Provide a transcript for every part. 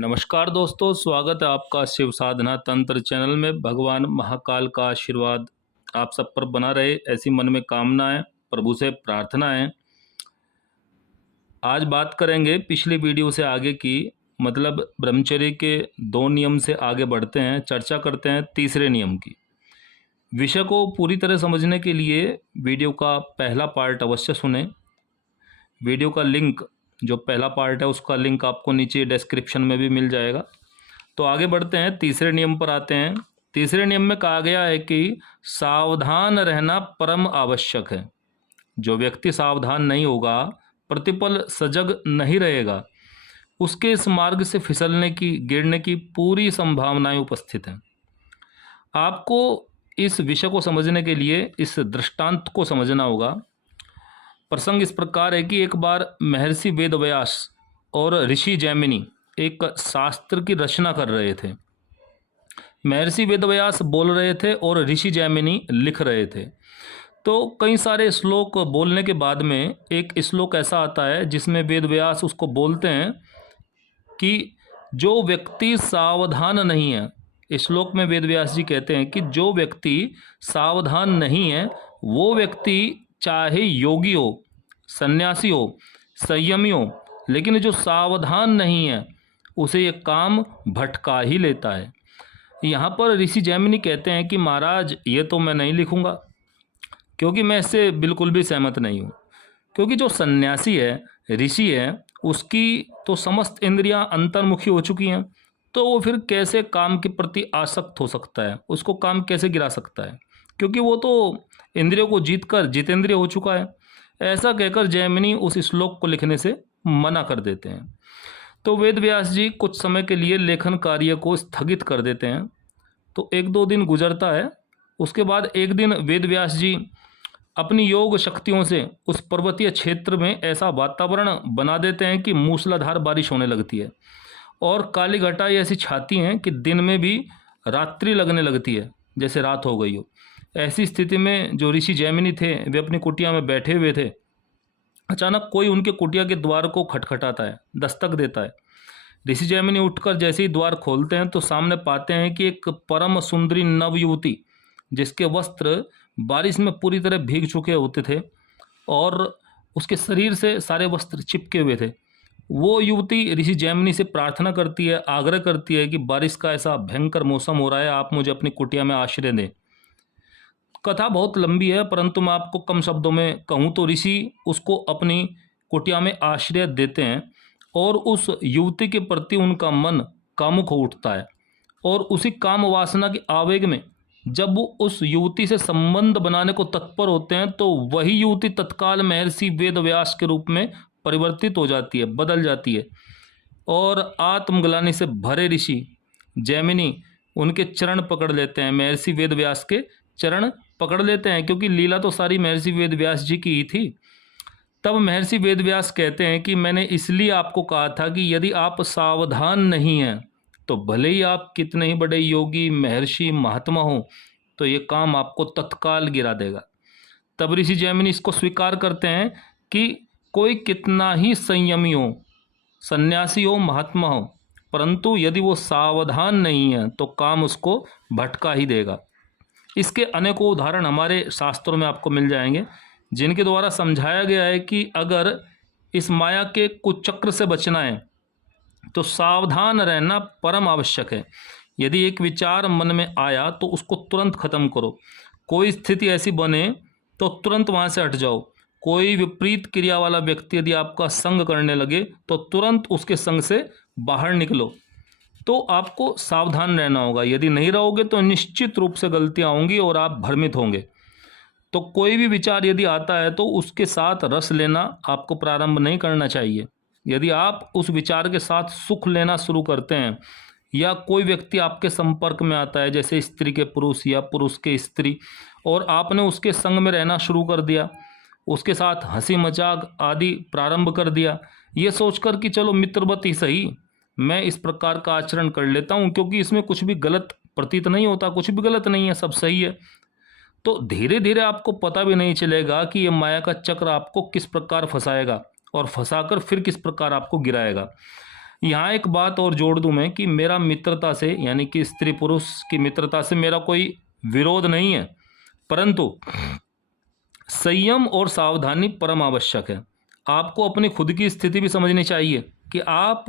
नमस्कार दोस्तों, स्वागत है आपका शिव साधना तंत्र चैनल में। भगवान महाकाल का आशीर्वाद आप सब पर बना रहे, ऐसी मन में कामनाएं, प्रभु से प्रार्थना है। आज बात करेंगे पिछली वीडियो से आगे की, मतलब ब्रह्मचर्य के 2 नियम से आगे बढ़ते हैं, चर्चा करते हैं तीसरे नियम की। विषय को पूरी तरह समझने के लिए वीडियो का पहला पार्ट अवश्य सुने। वीडियो का लिंक, जो पहला पार्ट है उसका लिंक आपको नीचे डिस्क्रिप्शन में भी मिल जाएगा। तो आगे बढ़ते हैं, तीसरे नियम पर आते हैं। तीसरे नियम में कहा गया है कि सावधान रहना परम आवश्यक है। जो व्यक्ति सावधान नहीं होगा, प्रतिपल सजग नहीं रहेगा, उसके इस मार्ग से फिसलने की, गिरने की पूरी संभावनाएं उपस्थित हैं। आपको इस विषय को समझने के लिए इस दृष्टांत को समझना होगा। प्रसंग इस प्रकार है कि एक बार महर्षि वेदव्यास और ऋषि जैमिनी एक शास्त्र की रचना कर रहे थे। महर्षि वेदव्यास बोल रहे थे और ऋषि जैमिनी लिख रहे थे। तो कई सारे श्लोक बोलने के बाद में एक श्लोक ऐसा आता है जिसमें वेदव्यास उसको बोलते हैं कि जो व्यक्ति सावधान नहीं है, इस श्लोक में वेदव्यास जी कहते हैं कि जो व्यक्ति सावधान नहीं है वो व्यक्ति चाहे योगी हो, सन्यासी हो, संयमी हो, लेकिन जो सावधान नहीं है उसे ये काम भटका ही लेता है। यहाँ पर ऋषि जैमिनी कहते हैं कि महाराज ये तो मैं नहीं लिखूँगा, क्योंकि मैं इससे बिल्कुल भी सहमत नहीं हूँ। क्योंकि जो सन्यासी है, ऋषि है, उसकी तो समस्त इंद्रियां अंतर्मुखी हो चुकी हैं, तो वो फिर कैसे काम के प्रति आसक्त हो सकता है, उसको काम कैसे गिरा सकता है, क्योंकि वो तो इंद्रियों को जीतकर जितेंद्रिय हो चुका है। ऐसा कहकर जैमिनी उस श्लोक को लिखने से मना कर देते हैं। तो वेदव्यास जी कुछ समय के लिए लेखन कार्य को स्थगित कर देते हैं। तो 1-2 दिन गुजरता है। उसके बाद एक दिन वेदव्यास जी अपनी योग शक्तियों से उस पर्वतीय क्षेत्र में ऐसा वातावरण बना देते हैं कि मूसलाधार बारिश होने लगती है और काली घटाएं ऐसी छाती हैं कि दिन में भी रात्रि लगने लगती है, जैसे रात हो गई हो। ऐसी स्थिति में जो ऋषि जैमिनी थे वे अपनी कुटिया में बैठे हुए थे। अचानक कोई उनके कुटिया के द्वार को खटखटाता है, दस्तक देता है। ऋषि जैमिनी उठकर जैसे ही द्वार खोलते हैं तो सामने पाते हैं कि एक परम सुंदरी नव युवती, जिसके वस्त्र बारिश में पूरी तरह भीग चुके होते थे और उसके शरीर से सारे वस्त्र चिपके हुए थे। वो युवती ऋषि जैमिनी से प्रार्थना करती है, आग्रह करती है कि बारिश का ऐसा भयंकर मौसम हो रहा है, आप मुझे अपनी कुटिया में आश्रय दें। कथा बहुत लंबी है, परंतु मैं आपको कम शब्दों में कहूँ तो ऋषि उसको अपनी कुटिया में आश्रय देते हैं और उस युवती के प्रति उनका मन कामुक हो उठता है। और उसी काम वासना के आवेग में जब वो उस युवती से संबंध बनाने को तत्पर होते हैं तो वही युवती तत्काल महर्षि वेदव्यास के रूप में परिवर्तित हो जाती है, बदल जाती है। और आत्मग्लानि से भरे ऋषि जैमिनी उनके चरण पकड़ लेते हैं, महर्षि वेदव्यास के चरण पकड़ लेते हैं, क्योंकि लीला तो सारी महर्षि वेदव्यास जी की ही थी। तब महर्षि वेदव्यास कहते हैं कि मैंने इसलिए आपको कहा था कि यदि आप सावधान नहीं हैं तो भले ही आप कितने ही बड़े योगी, महर्षि, महात्मा हो, तो ये काम आपको तत्काल गिरा देगा। तब ऋषि जैमिनी इसको स्वीकार करते हैं कि कोई कितना ही संयमी हो, सन्यासी हो, महात्मा हो, परंतु यदि वो सावधान नहीं है तो काम उसको भटका ही देगा। इसके अनेकों उदाहरण हमारे शास्त्रों में आपको मिल जाएंगे, जिनके द्वारा समझाया गया है कि अगर इस माया के कुचक्र से बचना है तो सावधान रहना परम आवश्यक है। यदि एक विचार मन में आया तो उसको तुरंत खत्म करो। कोई स्थिति ऐसी बने तो तुरंत वहाँ से हट जाओ। कोई विपरीत क्रिया वाला व्यक्ति यदि आपका संग करने लगे तो तुरंत उसके संग से बाहर निकलो। तो आपको सावधान रहना होगा। यदि नहीं रहोगे तो निश्चित रूप से गलतियाँ होंगी और आप भ्रमित होंगे। तो कोई भी विचार यदि आता है तो उसके साथ रस लेना आपको प्रारंभ नहीं करना चाहिए। यदि आप उस विचार के साथ सुख लेना शुरू करते हैं, या कोई व्यक्ति आपके संपर्क में आता है, जैसे स्त्री के पुरुष या पुरुष के स्त्री, और आपने उसके संग में रहना शुरू कर दिया, उसके साथ हंसी मजाक आदि प्रारंभ कर दिया, ये सोचकर कि चलो मित्रवत ही सही, मैं इस प्रकार का आचरण कर लेता हूँ क्योंकि इसमें कुछ भी गलत प्रतीत नहीं होता, कुछ भी गलत नहीं है, सब सही है। तो धीरे धीरे आपको पता भी नहीं चलेगा कि ये माया का चक्र आपको किस प्रकार फंसाएगा और फंसाकर फिर किस प्रकार आपको गिराएगा। यहाँ एक बात और जोड़ दूं मैं कि मेरा मित्रता से, यानी कि स्त्री पुरुष की मित्रता से मेरा कोई विरोध नहीं है, परंतु संयम और सावधानी परम आवश्यक है। आपको अपनी खुद की स्थिति भी समझनी चाहिए कि आप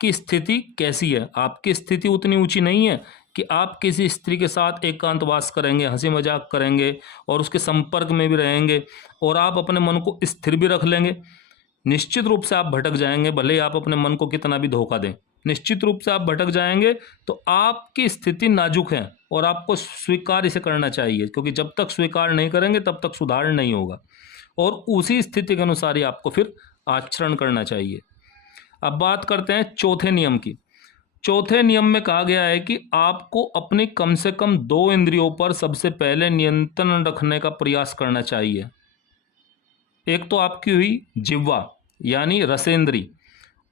की स्थिति कैसी है। आपकी स्थिति उतनी ऊंची नहीं है कि आप किसी स्त्री के साथ एकांतवास करेंगे, हंसी मजाक करेंगे और उसके संपर्क में भी रहेंगे और आप अपने मन को स्थिर भी रख लेंगे। निश्चित रूप से आप भटक जाएंगे, भले ही आप अपने मन को कितना भी धोखा दें, निश्चित रूप से आप भटक जाएंगे। तो आपकी स्थिति नाजुक है और आपको स्वीकार इसे करना चाहिए, क्योंकि जब तक स्वीकार नहीं करेंगे तब तक सुधार नहीं होगा और उसी स्थिति के अनुसार ही आपको फिर आचरण करना चाहिए। अब बात करते हैं चौथे नियम की। चौथे नियम में कहा गया है कि आपको अपनी कम से कम 2 इंद्रियों पर सबसे पहले नियंत्रण रखने का प्रयास करना चाहिए। एक तो आपकी हुई जिह्वा यानी रसेंद्री,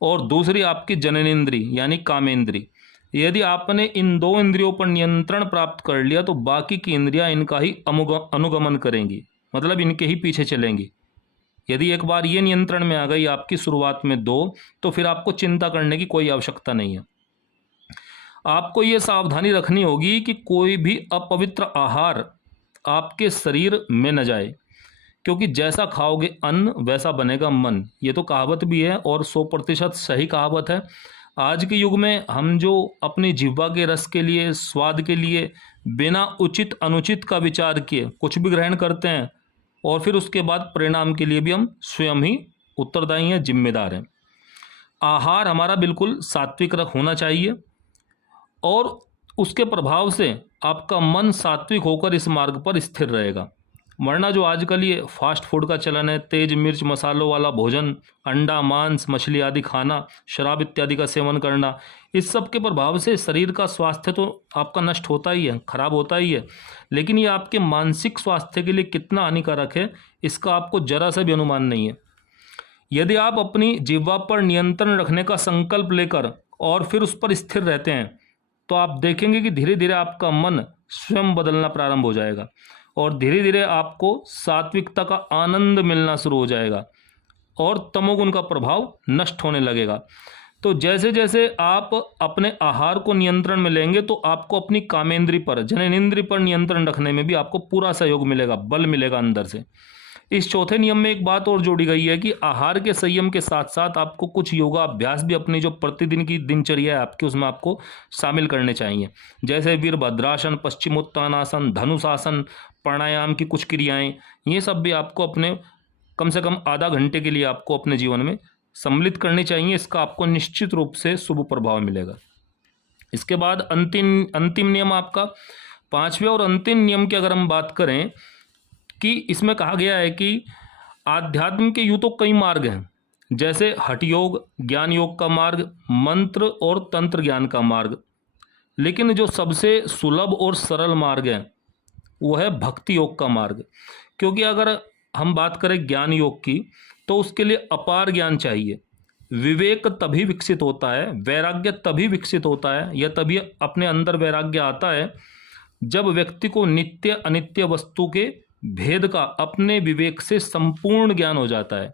और दूसरी आपकी जननेंद्री यानी कामेंद्री। यदि आपने इन 2 इंद्रियों पर नियंत्रण प्राप्त कर लिया तो बाकी की इंद्रियां इनका ही अनुगमन करेंगी, मतलब इनके ही पीछे चलेंगी। यदि एक बार ये नियंत्रण में आ गई आपकी शुरुआत में 2, तो फिर आपको चिंता करने की कोई आवश्यकता नहीं है। आपको ये सावधानी रखनी होगी कि कोई भी अपवित्र आहार आपके शरीर में न जाए, क्योंकि जैसा खाओगे अन्न वैसा बनेगा मन। ये तो कहावत भी है और 100% सही कहावत है। आज के युग में हम जो अपनी जिह्वा के रस के लिए, स्वाद के लिए बिना उचित अनुचित का विचार किए कुछ भी ग्रहण करते हैं और फिर उसके बाद परिणाम के लिए भी हम स्वयं ही उत्तरदायी हैं, जिम्मेदार हैं। आहार हमारा बिल्कुल सात्विक होना चाहिए और उसके प्रभाव से आपका मन सात्विक होकर इस मार्ग पर स्थिर रहेगा। वरना जो आजकल ये फास्ट फूड का चलन है, तेज मिर्च मसालों वाला भोजन, अंडा मांस मछली आदि खाना, शराब इत्यादि का सेवन करना, इस सब के प्रभाव से शरीर का स्वास्थ्य तो आपका नष्ट होता ही है, खराब होता ही है, लेकिन ये आपके मानसिक स्वास्थ्य के लिए कितना हानिकारक है इसका आपको जरा सा भी अनुमान नहीं है। यदि आप अपनी जिह्वा पर नियंत्रण रखने का संकल्प लेकर और फिर उस पर स्थिर रहते हैं तो आप देखेंगे कि धीरे धीरे आपका मन स्वयं बदलना प्रारंभ हो जाएगा और धीरे धीरे आपको सात्विकता का आनंद मिलना शुरू हो जाएगा और तमोगुण का प्रभाव नष्ट होने लगेगा। तो जैसे जैसे आप अपने आहार को नियंत्रण में लेंगे तो आपको अपनी कामेंद्री पर, जननेंद्री पर नियंत्रण रखने में भी आपको पूरा सहयोग मिलेगा, बल मिलेगा अंदर से। इस चौथे नियम में एक बात और जोड़ी गई है कि आहार के संयम के साथ साथ आपको कुछ योगाभ्यास भी अपनी जो प्रतिदिन की दिनचर्या है आपकी उसमें आपको शामिल करने चाहिए, जैसे वीरभद्रासन, पश्चिमोत्तानासन, धनुषासन, प्राणायाम की कुछ क्रियाएं। ये सब भी आपको अपने कम से कम आधा घंटे के लिए आपको अपने जीवन में सम्मिलित करनी चाहिए। इसका आपको निश्चित रूप से शुभ प्रभाव मिलेगा। इसके बाद अंतिम नियम आपका 5वें और अंतिम नियम की अगर हम बात करें कि इसमें कहा गया है कि आध्यात्म के यूं तो कई मार्ग हैं, जैसे हठ योग, ज्ञान योग का मार्ग, मंत्र और तंत्र ज्ञान का मार्ग, लेकिन जो सबसे सुलभ और सरल मार्ग है वो है भक्ति योग का मार्ग। क्योंकि अगर हम बात करें ज्ञान योग की तो उसके लिए अपार ज्ञान चाहिए, विवेक तभी विकसित होता है, वैराग्य तभी विकसित होता है या तभी अपने अंदर वैराग्य आता है जब व्यक्ति को नित्य अनित्य वस्तु के भेद का अपने विवेक से संपूर्ण ज्ञान हो जाता है।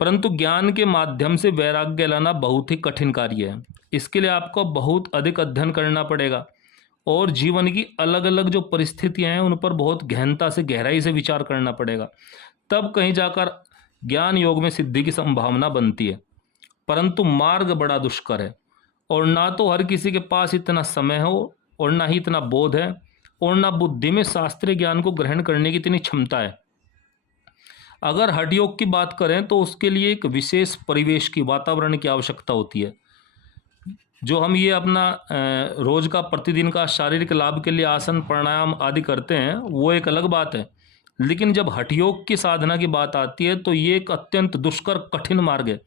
परंतु ज्ञान के माध्यम से वैराग्य लाना बहुत ही कठिन कार्य है। इसके लिए आपको बहुत अधिक अध्ययन करना पड़ेगा और जीवन की अलग अलग जो परिस्थितियां हैं उन पर बहुत गहनता से, गहराई से विचार करना पड़ेगा, तब कहीं जाकर ज्ञान योग में सिद्धि की संभावना बनती है। परंतु मार्ग बड़ा दुष्कर है और ना तो हर किसी के पास इतना समय हो और ना ही इतना बोध है और ना बुद्धि में शास्त्रीय ज्ञान को ग्रहण करने की इतनी क्षमता है। अगर हठ योग की बात करें तो उसके लिए एक विशेष परिवेश की, वातावरण की आवश्यकता होती है। जो हम ये अपना रोज का प्रतिदिन का शारीरिक लाभ के लिए आसन प्राणायाम आदि करते हैं वो एक अलग बात है, लेकिन जब हठ योग की साधना की बात आती है तो ये एक अत्यंत दुष्कर कठिन मार्ग है।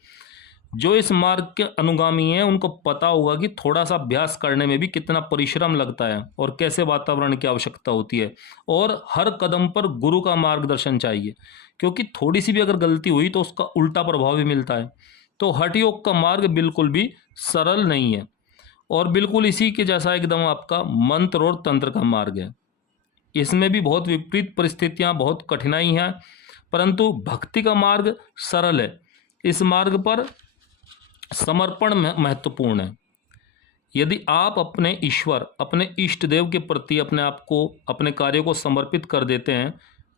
जो इस मार्ग के अनुगामी हैं उनको पता होगा कि थोड़ा सा अभ्यास करने में भी कितना परिश्रम लगता है और कैसे वातावरण की आवश्यकता होती है, और हर कदम पर गुरु का मार्गदर्शन चाहिए, क्योंकि थोड़ी सी भी अगर गलती हुई तो उसका उल्टा प्रभाव भी मिलता है। तो हठ योग का मार्ग बिल्कुल भी सरल नहीं है और बिल्कुल इसी के जैसा एकदम आपका मंत्र और तंत्र का मार्ग है। इसमें भी बहुत विपरीत परिस्थितियां, बहुत कठिनाई हैं, परंतु भक्ति का मार्ग सरल है। इस मार्ग पर समर्पण महत्वपूर्ण है। यदि आप अपने ईश्वर, अपने इष्ट देव के प्रति अपने आप को, अपने कार्यों को समर्पित कर देते हैं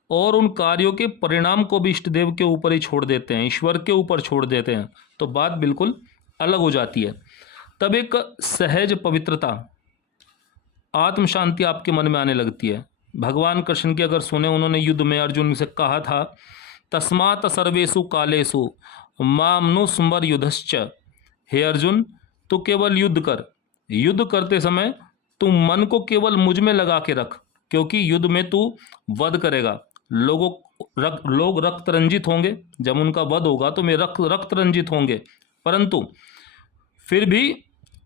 और उन कार्यों के परिणाम को भी इष्ट देव के ऊपर ही छोड़ देते हैं, ईश्वर के ऊपर छोड़ देते हैं, तो बात बिल्कुल अलग हो जाती है। तब एक सहज पवित्रता, आत्म शांति आपके मन में आने लगती है। भगवान कृष्ण की अगर सुने, उन्होंने युद्ध में अर्जुन से कहा था, तस्मात् सर्वेषु कालेषु मामनु स्मर युद्धश्च। हे अर्जुन, तू केवल युद्ध कर, युद्ध करते समय तू मन को केवल मुझ में लगा के रख, क्योंकि युद्ध में तू वध करेगा, लोग रक्त रंजित होंगे, जब उनका वध होगा तो मैं रक्त रंजित होंगे, परंतु फिर भी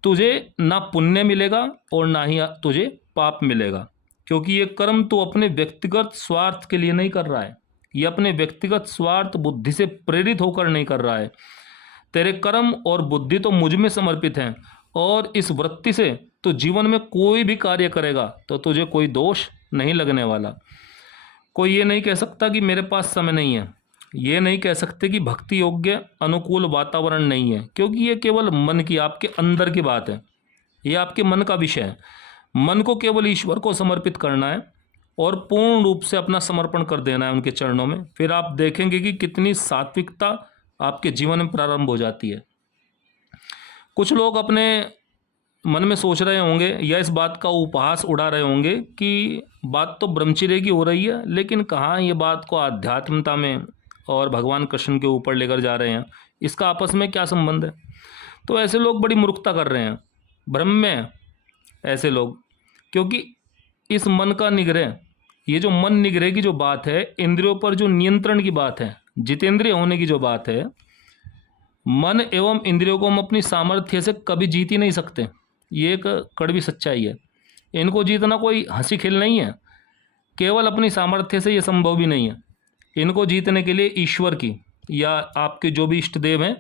तुझे ना पुण्य मिलेगा और ना ही तुझे पाप मिलेगा, क्योंकि ये कर्म तू अपने व्यक्तिगत स्वार्थ के लिए नहीं कर रहा है, ये अपने व्यक्तिगत स्वार्थ बुद्धि से प्रेरित होकर नहीं कर रहा है। तेरे कर्म और बुद्धि तो मुझ में समर्पित हैं, और इस वृत्ति से तो जीवन में कोई भी कार्य करेगा तो तुझे कोई दोष नहीं लगने वाला। कोई ये नहीं कह सकता कि मेरे पास समय नहीं है, ये नहीं कह सकते कि भक्ति योग्य अनुकूल वातावरण नहीं है, क्योंकि ये केवल मन की, आपके अंदर की बात है, ये आपके मन का विषय है। मन को केवल ईश्वर को समर्पित करना है और पूर्ण रूप से अपना समर्पण कर देना है उनके चरणों में। फिर आप देखेंगे कि कितनी सात्विकता आपके जीवन में प्रारंभ हो जाती है। कुछ लोग अपने मन में सोच रहे होंगे या इस बात का उपहास उड़ा रहे होंगे कि बात तो ब्रह्मचर्य की हो रही है, लेकिन कहाँ ये बात को आध्यात्मता में और भगवान कृष्ण के ऊपर लेकर जा रहे हैं, इसका आपस में क्या संबंध है। तो ऐसे लोग बड़ी मूर्खता कर रहे हैं, भ्रम में हैं ऐसे लोग, क्योंकि इस मन का निग्रह, ये जो मन निग्रह की जो बात है, इंद्रियों पर जो नियंत्रण की बात है, जितेंद्रिय होने की जो बात है, मन एवं इंद्रियों को हम अपनी सामर्थ्य से कभी जीत ही नहीं सकते। ये एक कड़वी सच्चाई है। इनको जीतना कोई हंसी खेल नहीं है, केवल अपनी सामर्थ्य से ये संभव भी नहीं है। इनको जीतने के लिए ईश्वर की या आपके जो भी इष्ट देव हैं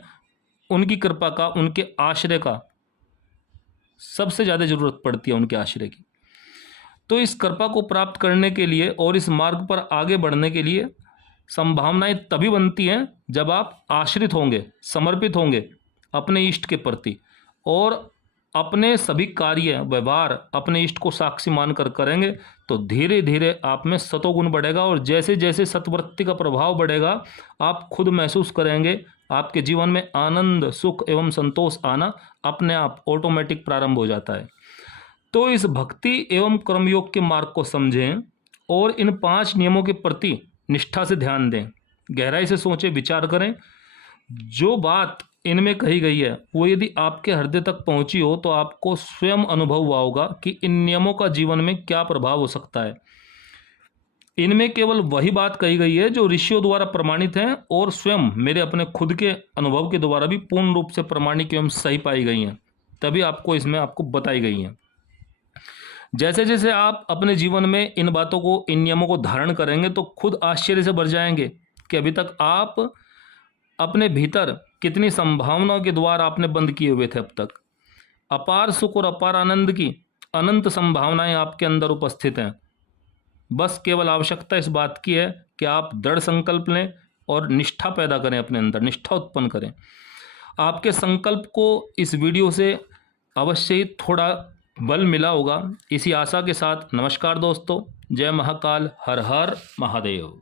उनकी कृपा का, उनके आश्रय का सबसे ज़्यादा ज़रूरत पड़ती है, उनके आश्रय की। तो इस कृपा को प्राप्त करने के लिए और इस मार्ग पर आगे बढ़ने के लिए संभावनाएं तभी बनती हैं जब आप आश्रित होंगे, समर्पित होंगे अपने इष्ट के प्रति, और अपने सभी कार्य व्यवहार अपने इष्ट को साक्षी मानकर करेंगे, तो धीरे धीरे आप में सतोगुण बढ़ेगा। और जैसे जैसे सत्वृत्ति का प्रभाव बढ़ेगा, आप खुद महसूस करेंगे आपके जीवन में आनंद, सुख एवं संतोष आना अपने आप ऑटोमेटिक प्रारंभ हो जाता है। तो इस भक्ति एवं कर्मयोग के मार्ग को समझें और इन 5 नियमों के प्रति निष्ठा से ध्यान दें, गहराई से सोचें, विचार करें। जो बात इनमें कही गई है वो यदि आपके हृदय तक पहुंची हो तो आपको स्वयं अनुभव हुआ होगा कि इन नियमों का जीवन में क्या प्रभाव हो सकता है। इनमें केवल वही बात कही गई है जो ऋषियों द्वारा प्रमाणित हैं और स्वयं मेरे अपने खुद के अनुभव के द्वारा भी पूर्ण रूप से प्रमाणिक एवं सही पाई गई हैं, तभी आपको इसमें आपको बताई गई हैं। जैसे जैसे आप अपने जीवन में इन बातों को, इन नियमों को धारण करेंगे तो खुद आश्चर्य से भर जाएंगे कि अभी तक आप अपने भीतर कितनी संभावनाओं के द्वार आपने बंद किए हुए थे। अब तक अपार सुख और अपार आनंद की अनंत संभावनाएं आपके अंदर उपस्थित हैं। बस केवल आवश्यकता इस बात की है कि आप दृढ़ संकल्प लें और निष्ठा पैदा करें, अपने अंदर निष्ठा उत्पन्न करें। आपके संकल्प को इस वीडियो से अवश्य ही थोड़ा बल मिला होगा, इसी आशा के साथ नमस्कार दोस्तों। जय महाकाल, हर हर महादेव।